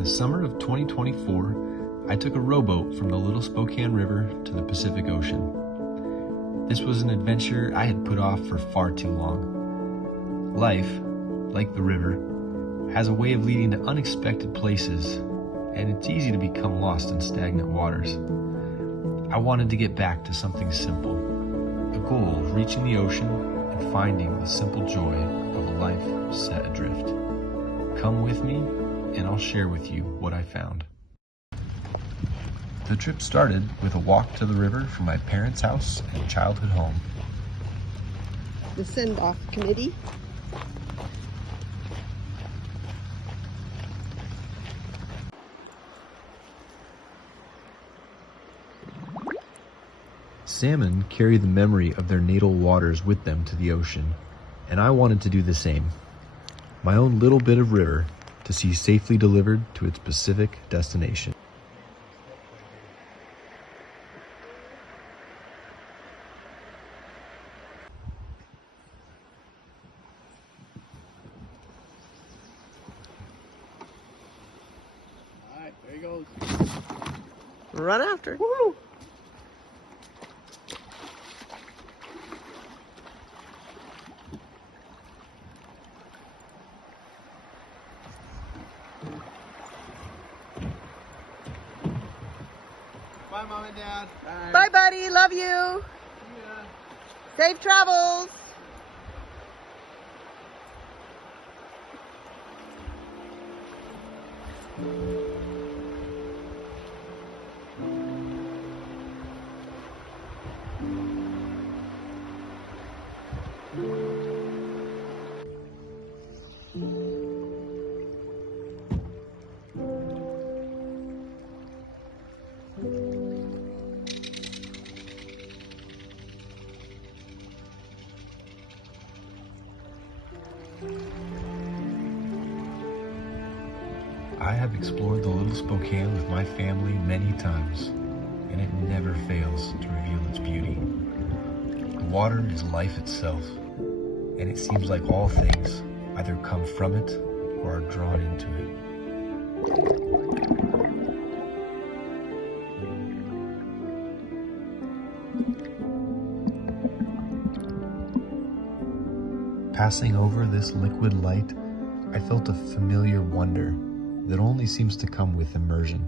the summer of 2024, I took a rowboat from the Little Spokane River to the Pacific Ocean. This was an adventure I had put off for far too long. Life, like the river, has a way of leading to unexpected places, and it's easy to become lost in stagnant waters. I wanted to get back to something simple, the goal of reaching the ocean and finding the simple joy of a life set adrift. Come with me, and I'll share with you what I found. The trip started with a walk to the river from my parents' house and childhood home. The send-off committee. Salmon carry the memory of their natal waters with them to the ocean, and I wanted to do the same. My own little bit of river to see safely delivered to its Pacific destination. All right, there he goes. Run after. Woo! Bye, Mom and Dad. Bye, buddy. Love you. Yeah. Safe travels. I have explored the Little Spokane with my family many times, and it never fails to reveal its beauty. The water is life itself, and it seems like all things either come from it or are drawn into it. Passing over this liquid light, I felt a familiar wonder that only seems to come with immersion.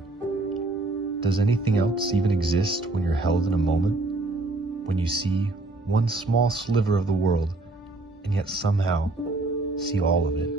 Does anything else even exist when you're held in a moment? When you see one small sliver of the world and yet somehow see all of it?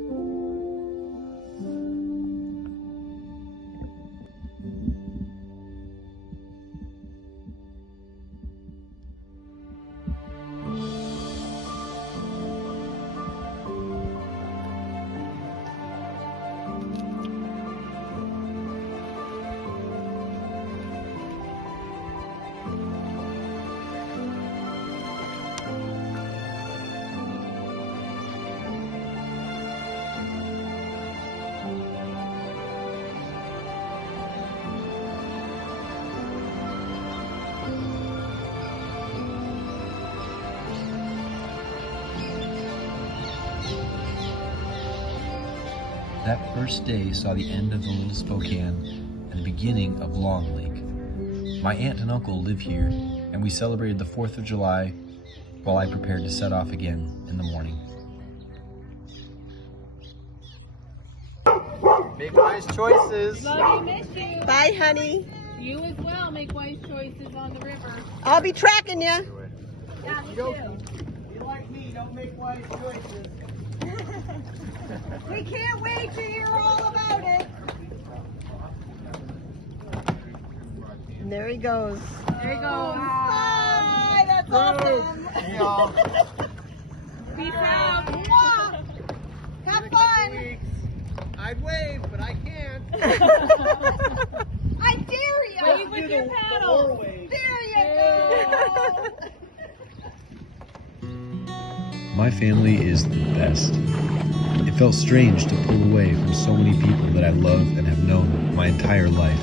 That first day saw the end of the Little Spokane and the beginning of Long Lake. My aunt and uncle live here, and we celebrated the 4th of July while I prepared to set off again in the morning. Make wise choices. Love you, miss you. Bye, honey. You as well make wise choices on the river. I'll be tracking you. Yeah, me Go. too. Be like me, don't make wise choices. We can't wait to hear all about it. And there he goes. There you go. Bye. That's awesome. Hey, y'all. Peace out. Mwah. Have fun. I'd wave, but I can't. I dare you. Wave with your paddle. There you go. My family is the best. It felt strange to pull away from so many people that I love and have known my entire life.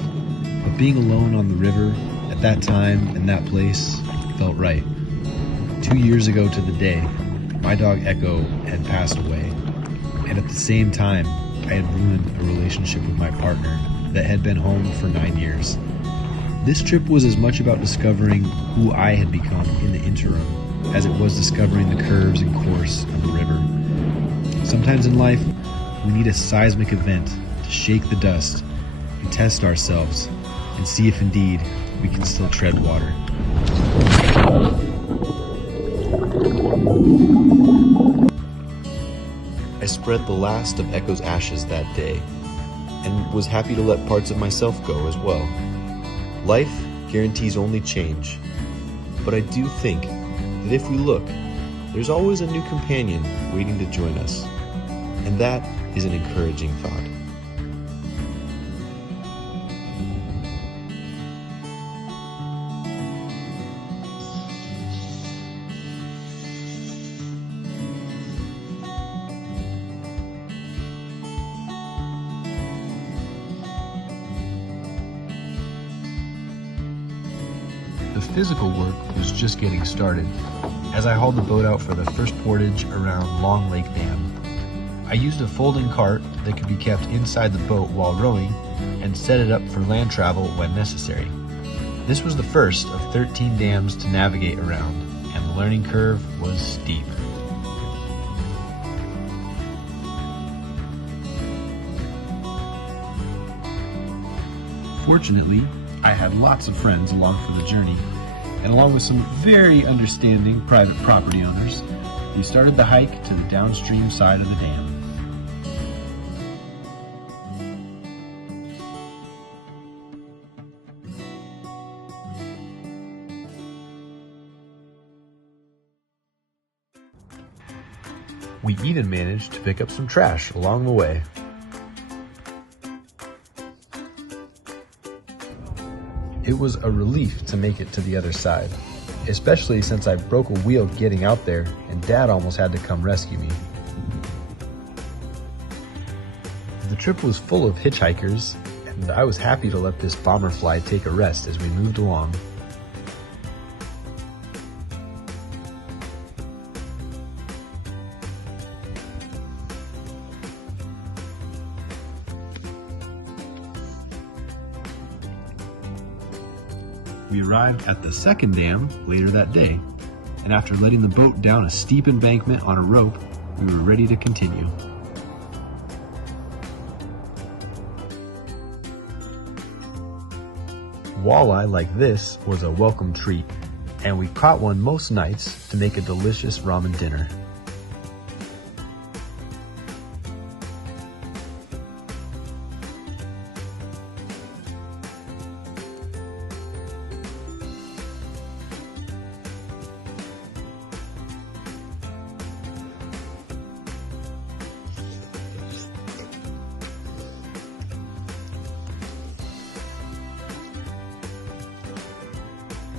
But being alone on the river at that time and that place felt right. 2 years ago to the day, my dog Echo had passed away. And at the same time, I had ruined a relationship with my partner that had been home for 9 years. This trip was as much about discovering who I had become in the interim as it was discovering the curves and course of the river. Sometimes in life, we need a seismic event to shake the dust and test ourselves and see if indeed we can still tread water. I spread the last of Echo's ashes that day and was happy to let parts of myself go as well. Life guarantees only change, but I do think that if we look, there's always a new companion waiting to join us, and that is an encouraging thought. The physical work was just getting started as I hauled the boat out for the first portage around Long Lake Dam. I used a folding cart that could be kept inside the boat while rowing and set it up for land travel when necessary. This was the first of 13 dams to navigate around, and the learning curve was steep. Fortunately, I had lots of friends along for the journey, and along with some very understanding private property owners, we started the hike to the downstream side of the dam. We even managed to pick up some trash along the way. It was a relief to make it to the other side, especially since I broke a wheel getting out there and Dad almost had to come rescue me. The trip was full of hitchhikers, and I was happy to let this bomber fly take a rest as we moved along. We arrived at the second dam later that day, and after letting the boat down a steep embankment on a rope, we were ready to continue. Walleye like this was a welcome treat, and we caught one most nights to make a delicious ramen dinner.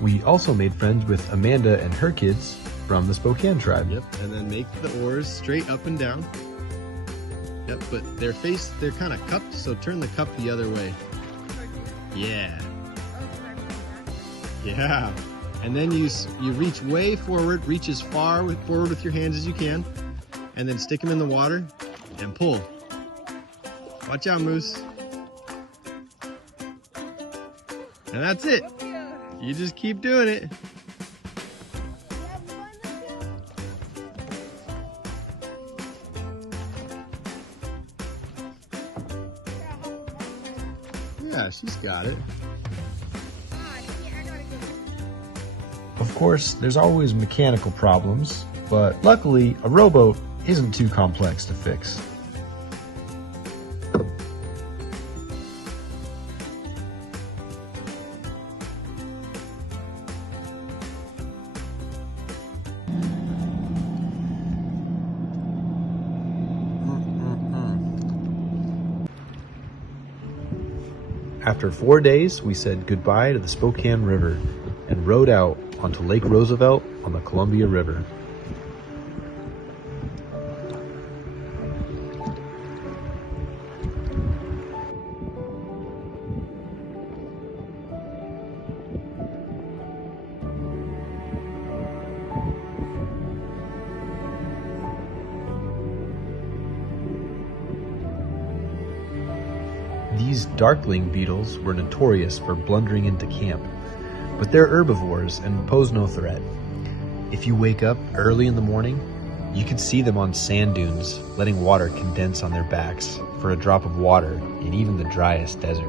We also made friends with Amanda and her kids from the Spokane tribe. Yep, and then make the oars straight up and down. Yep, but they're kind of cupped, so turn the cup the other way. Yeah. Yeah. And then you reach way forward, reach as far forward with your hands as you can, and then stick them in the water and pull. Watch out, Moose. And that's it. You just keep doing it. Yeah, she's got it. Of course, there's always mechanical problems, but luckily, a rowboat isn't too complex to fix. After 4 days, we said goodbye to the Spokane River and rowed out onto Lake Roosevelt on the Columbia River. These darkling beetles were notorious for blundering into camp, but they're herbivores and pose no threat. If you wake up early in the morning, you can see them on sand dunes, letting water condense on their backs for a drop of water in even the driest desert.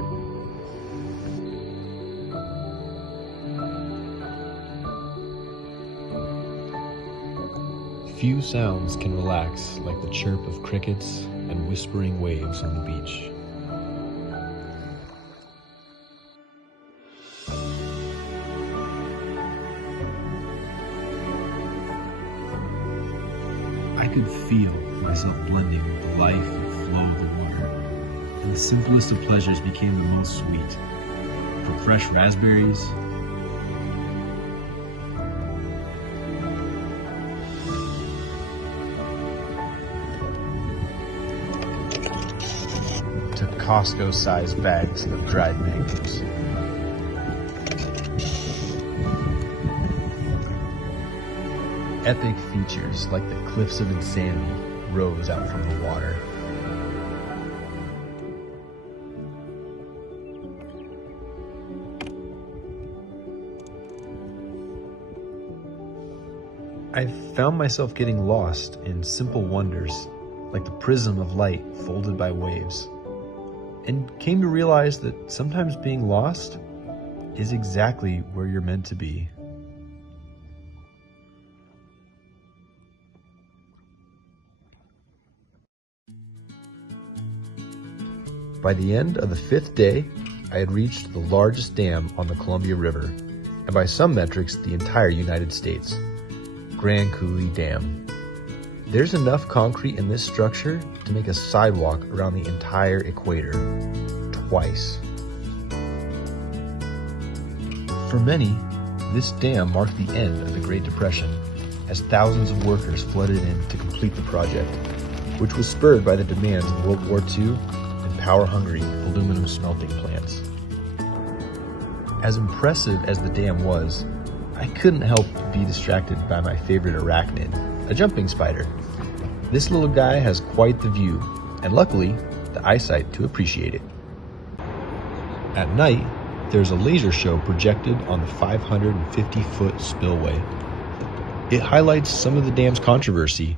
Few sounds can relax like the chirp of crickets and whispering waves on the beach. I could feel myself blending with the life and flow of the water, and the simplest of pleasures became the most sweet. From fresh raspberries to Costco-sized bags of dried mangoes. Epic features like the Cliffs of Insanity rose out from the water. I found myself getting lost in simple wonders, like the prism of light folded by waves, and came to realize that sometimes being lost is exactly where you're meant to be. By the end of the 5th day, I had reached the largest dam on the Columbia River, and by some metrics, the entire United States, Grand Coulee Dam. There's enough concrete in this structure to make a sidewalk around the entire equator, twice. For many, this dam marked the end of the Great Depression, as thousands of workers flooded in to complete the project, which was spurred by the demands of World War II and power-hungry aluminum smelting plants. As impressive as the dam was, I couldn't help but be distracted by my favorite arachnid, a jumping spider. This little guy has quite the view, and luckily, the eyesight to appreciate it. At night, there's a laser show projected on the 550-foot spillway. It highlights some of the dam's controversy,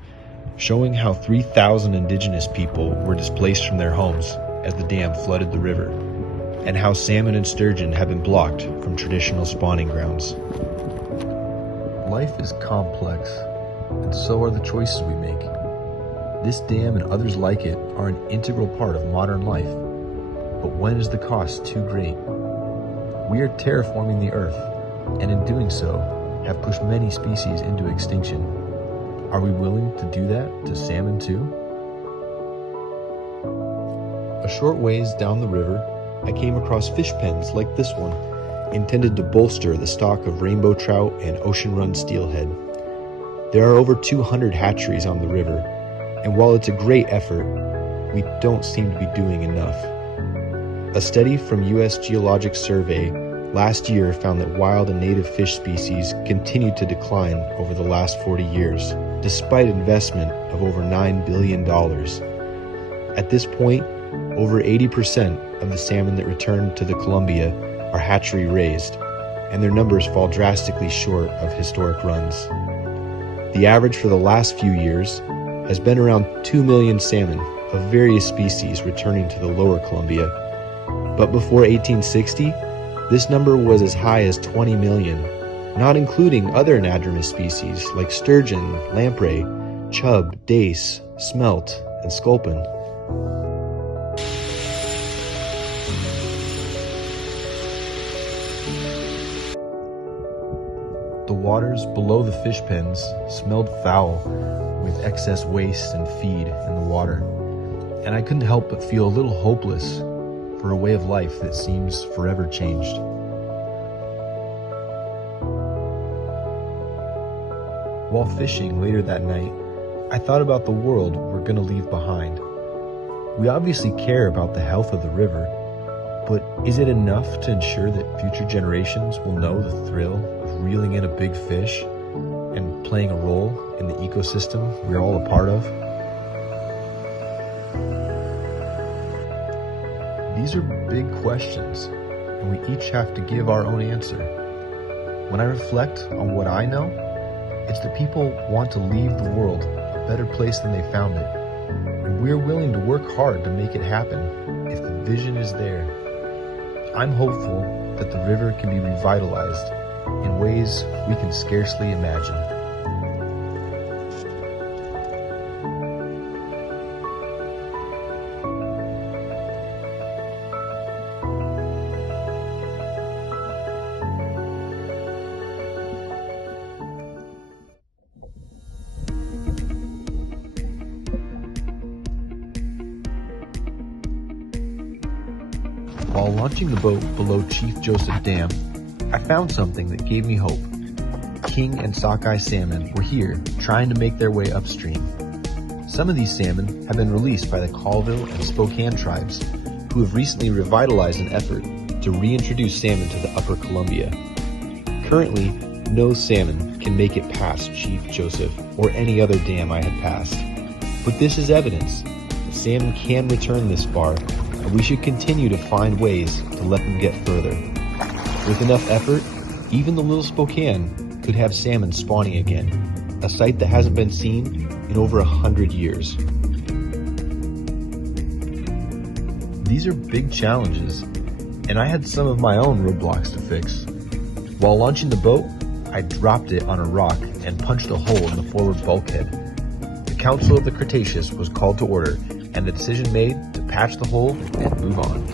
showing how 3,000 indigenous people were displaced from their homes as the dam flooded the river, and how salmon and sturgeon have been blocked from traditional spawning grounds. Life is complex, and so are the choices we make. This dam and others like it are an integral part of modern life, but when is the cost too great? We are terraforming the earth, and in doing so, have pushed many species into extinction. Are we willing to do that to salmon too? A short ways down the river, I came across fish pens like this one, intended to bolster the stock of rainbow trout and ocean-run steelhead. There are over 200 hatcheries on the river, and while it's a great effort, we don't seem to be doing enough. A study from U.S. Geologic Survey last year found that wild and native fish species continued to decline over the last 40 years, despite investment of over $9 billion. At this point, over 80% of the salmon that return to the Columbia are hatchery raised, and their numbers fall drastically short of historic runs. The average for the last few years has been around 2 million salmon of various species returning to the lower Columbia, but before 1860, this number was as high as 20 million, not including other anadromous species like sturgeon, lamprey, chub, dace, smelt, and sculpin. The waters below the fish pens smelled foul with excess waste and feed in the water, and I couldn't help but feel a little hopeless for a way of life that seems forever changed. While fishing later that night, I thought about the world we're going to leave behind. We obviously care about the health of the river, but is it enough to ensure that future generations will know the thrill of reeling in a big fish and playing a role in the ecosystem we're all a part of? These are big questions, and we each have to give our own answer. When I reflect on what I know, it's that people want to leave the world a better place than they found it. And we're willing to work hard to make it happen if the vision is there. I'm hopeful that the river can be revitalized in ways we can scarcely imagine. While launching the boat below Chief Joseph Dam, I found something that gave me hope. King and sockeye salmon were here trying to make their way upstream. Some of these salmon have been released by the Colville and Spokane tribes, who have recently revitalized an effort to reintroduce salmon to the Upper Columbia. Currently, no salmon can make it past Chief Joseph or any other dam I had passed. But this is evidence that salmon can return this far, and we should continue to find ways to let them get further. With enough effort, even the Little Spokane could have salmon spawning again, a sight that hasn't been seen in over 100 years. These are big challenges, and I had some of my own roadblocks to fix. While launching the boat, I dropped it on a rock and punched a hole in the forward bulkhead. The Council of the Cretaceous was called to order, and the decision made to patch the hole and move on.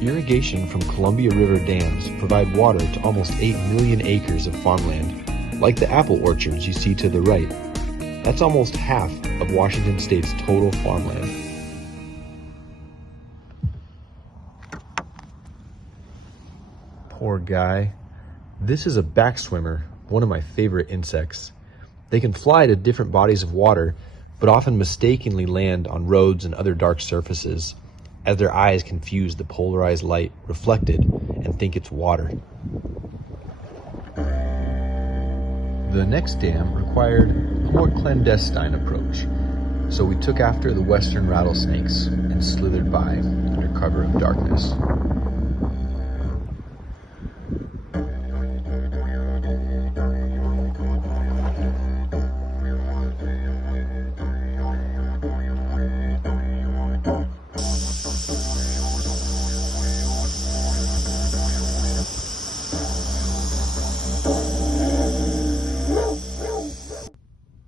Irrigation from Columbia River dams provide water to almost 8 million acres of farmland, like the apple orchards you see to the right. That's almost half of Washington State's total farmland. Poor guy. This is a backswimmer, one of my favorite insects. They can fly to different bodies of water, but often mistakenly land on roads and other dark surfaces, as their eyes confuse the polarized light reflected and think it's water. The next dam required a more clandestine approach, so we took after the western rattlesnakes and slithered by under cover of darkness.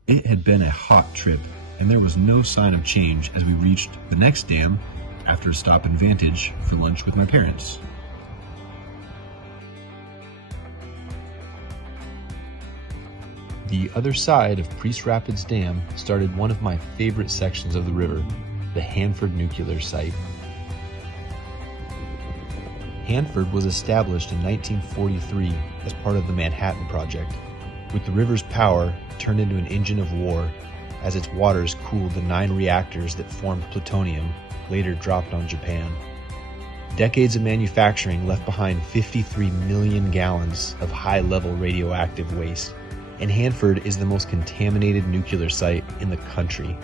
It had been a hot trip, and there was no sign of change as we reached the next dam after a stop in Vantage for lunch with my parents. The other side of Priest Rapids Dam started one of my favorite sections of the river, the Hanford Nuclear Site. Hanford was established in 1943 as part of the Manhattan Project, with the river's power turned into an engine of war as its waters cooled the 9 reactors that formed plutonium, later dropped on Japan. Decades of manufacturing left behind 53 million gallons of high-level radioactive waste, and Hanford is the most contaminated nuclear site in the country.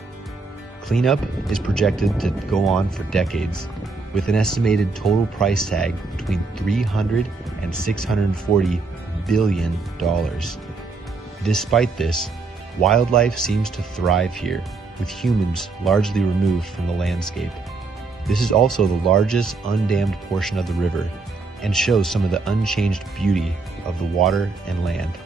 Cleanup is projected to go on for decades, with an estimated total price tag between $300 and $640 billion. Despite this, wildlife seems to thrive here, with humans largely removed from the landscape. This is also the largest undammed portion of the river, and shows some of the unchanged beauty of the water and land.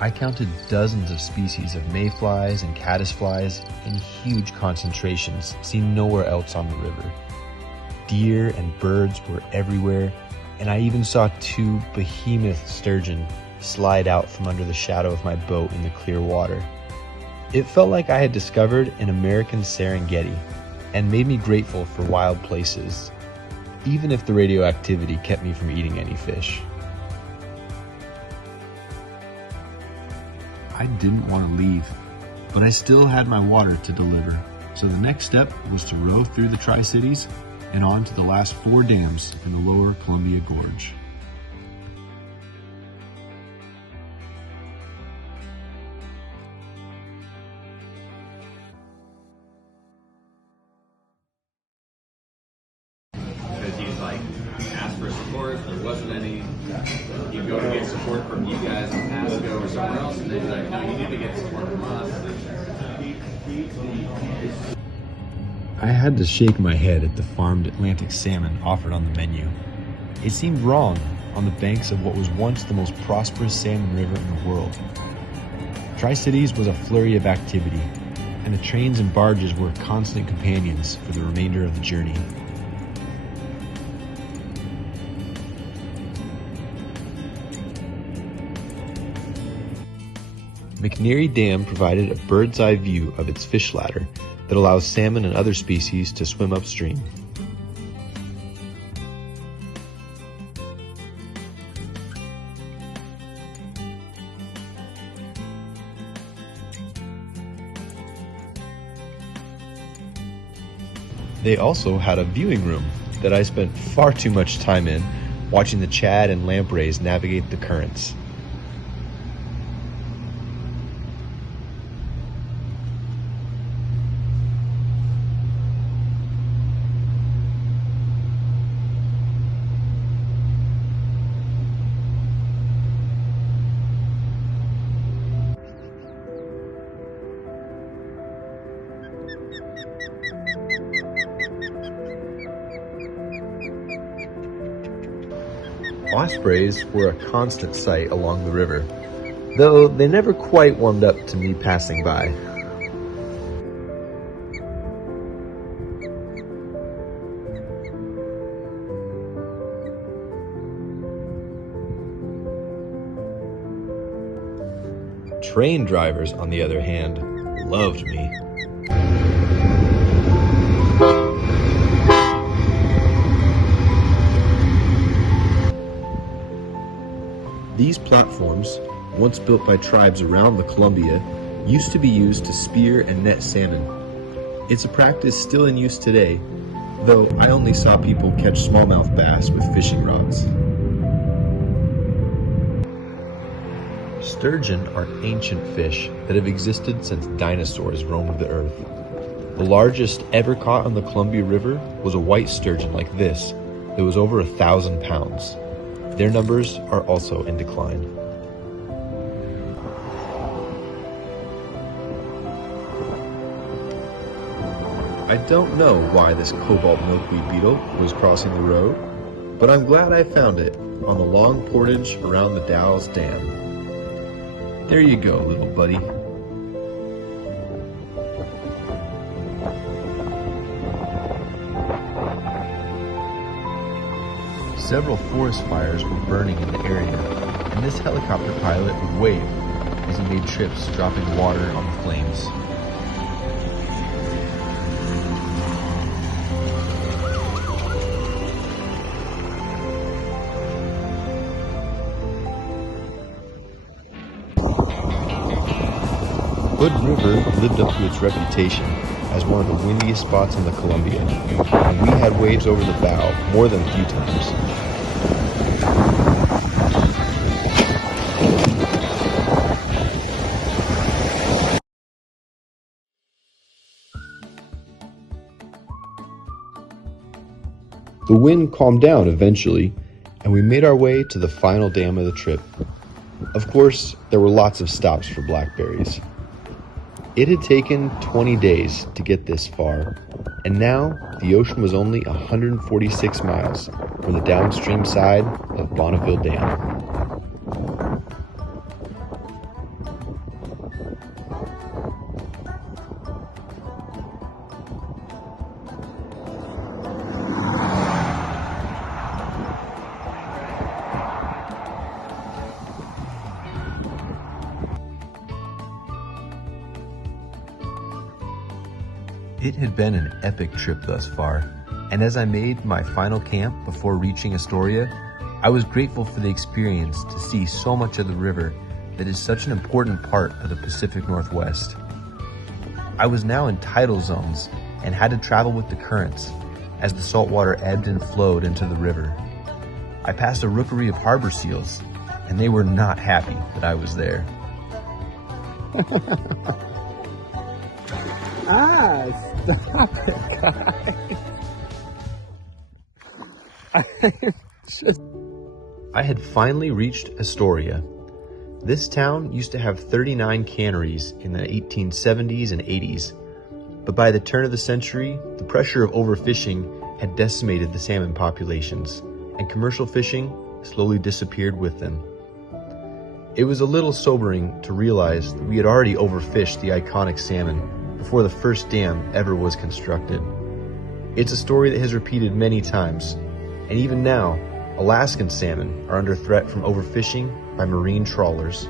I counted dozens of species of mayflies and caddisflies in huge concentrations seen nowhere else on the river. Deer and birds were everywhere, and I even saw 2 behemoth sturgeon slide out from under the shadow of my boat in the clear water. It felt like I had discovered an American Serengeti, and made me grateful for wild places, even if the radioactivity kept me from eating any fish. I didn't want to leave, but I still had my water to deliver. So the next step was to row through the Tri-Cities and on to the last 4 dams in the lower Columbia Gorge. Because he's like asked for support, there wasn't any. You go to get support from you guys in Pasco or somewhere else, and they'd be like, no, you need to get support from us. I had to shake my head at the farmed Atlantic salmon offered on the menu. It seemed wrong on the banks of what was once the most prosperous salmon river in the world. Tri-Cities was a flurry of activity, and the trains and barges were constant companions for the remainder of the journey. McNeary Dam provided a bird's eye view of its fish ladder that allows salmon and other species to swim upstream. They also had a viewing room that I spent far too much time in, watching the shad and lampreys navigate the currents. Ospreys were a constant sight along the river, though they never quite warmed up to me passing by. Train drivers, on the other hand, loved me. These platforms, once built by tribes around the Columbia, used to be used to spear and net salmon. It's a practice still in use today, though I only saw people catch smallmouth bass with fishing rods. Sturgeon are ancient fish that have existed since dinosaurs roamed the earth. The largest ever caught on the Columbia River was a white sturgeon like this that was over 1,000 pounds. Their numbers are also in decline. I don't know why this cobalt milkweed beetle was crossing the road, but I'm glad I found it on the long portage around the Dalles Dam. There you go, little buddy. Several forest fires were burning in the area, and this helicopter pilot would wave as he made trips dropping water on the flames. Hood River lived up to its reputation as one of the windiest spots in the Columbia, and we had waves over the bow more than a few times. The wind calmed down eventually, and we made our way to the final dam of the trip. Of course, there were lots of stops for blackberries. It had taken 20 days to get this far, and now the ocean was only 146 miles from the downstream side of Bonneville Dam. It had been an epic trip thus far, and as I made my final camp before reaching Astoria, I was grateful for the experience to see so much of the river that is such an important part of the Pacific Northwest. I was now in tidal zones and had to travel with the currents as the saltwater ebbed and flowed into the river. I passed a rookery of harbor seals, and they were not happy that I was there. Stop it, guys. I had finally reached Astoria. This town used to have 39 canneries in the 1870s and 80s, but by the turn of the century, the pressure of overfishing had decimated the salmon populations, and commercial fishing slowly disappeared with them. It was a little sobering to realize that we had already overfished the iconic salmon before the first dam ever was constructed. It's a story that has repeated many times, and even now, Alaskan salmon are under threat from overfishing by marine trawlers.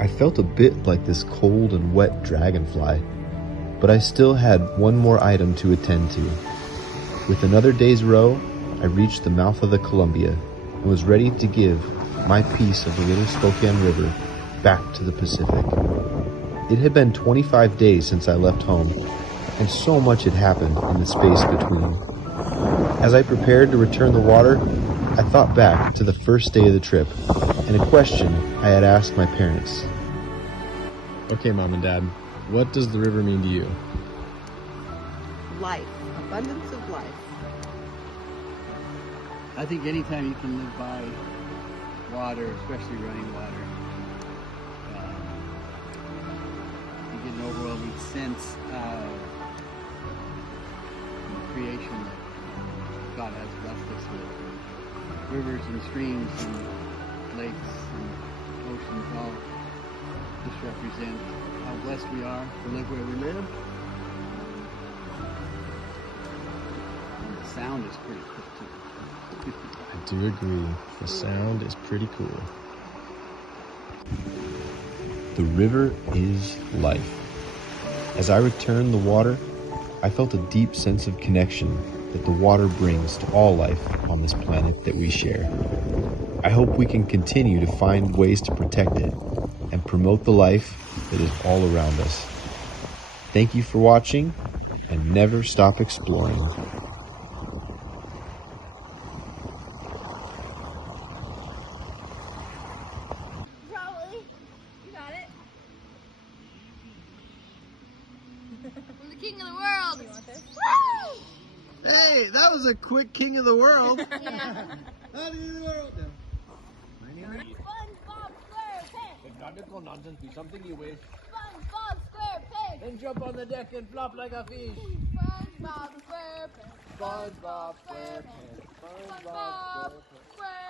I felt a bit like this cold and wet dragonfly, but I still had one more item to attend to. With another day's row, I reached the mouth of the Columbia and was ready to give my piece of the little Spokane River back to the Pacific. It had been 25 days since I left home, and so much had happened in the space between. As I prepared to return the water, I thought back to the first day of the trip and a question I had asked my parents. Okay, Mom and Dad, what does the river mean to you? Life. Abundance of life. I think anytime you can live by water, especially running water, you get an overwhelming sense of the creation that God has blessed us with. Rivers and streams and lakes and oceans all just represent how blessed we are to live where we live. And the sound is pretty cool too. I do agree. The sound is pretty cool. The river is life. As I returned the water, I felt a deep sense of connection that the water brings to all life on this planet that we share. I hope we can continue to find ways to protect it and promote the life that is all around us. Thank you for watching, and never stop exploring. Probably. You got it. I'm the king of the world. You want this? Woo! Hey, that was a quick king of the world. Yeah. King of the world. SpongeBob SquarePants. It's not nonsense. Do something you wish. SpongeBob SquarePants. Then jump on the deck and flop like a fish. SpongeBob SquarePants. SpongeBob SquarePants. SpongeBob SquarePants.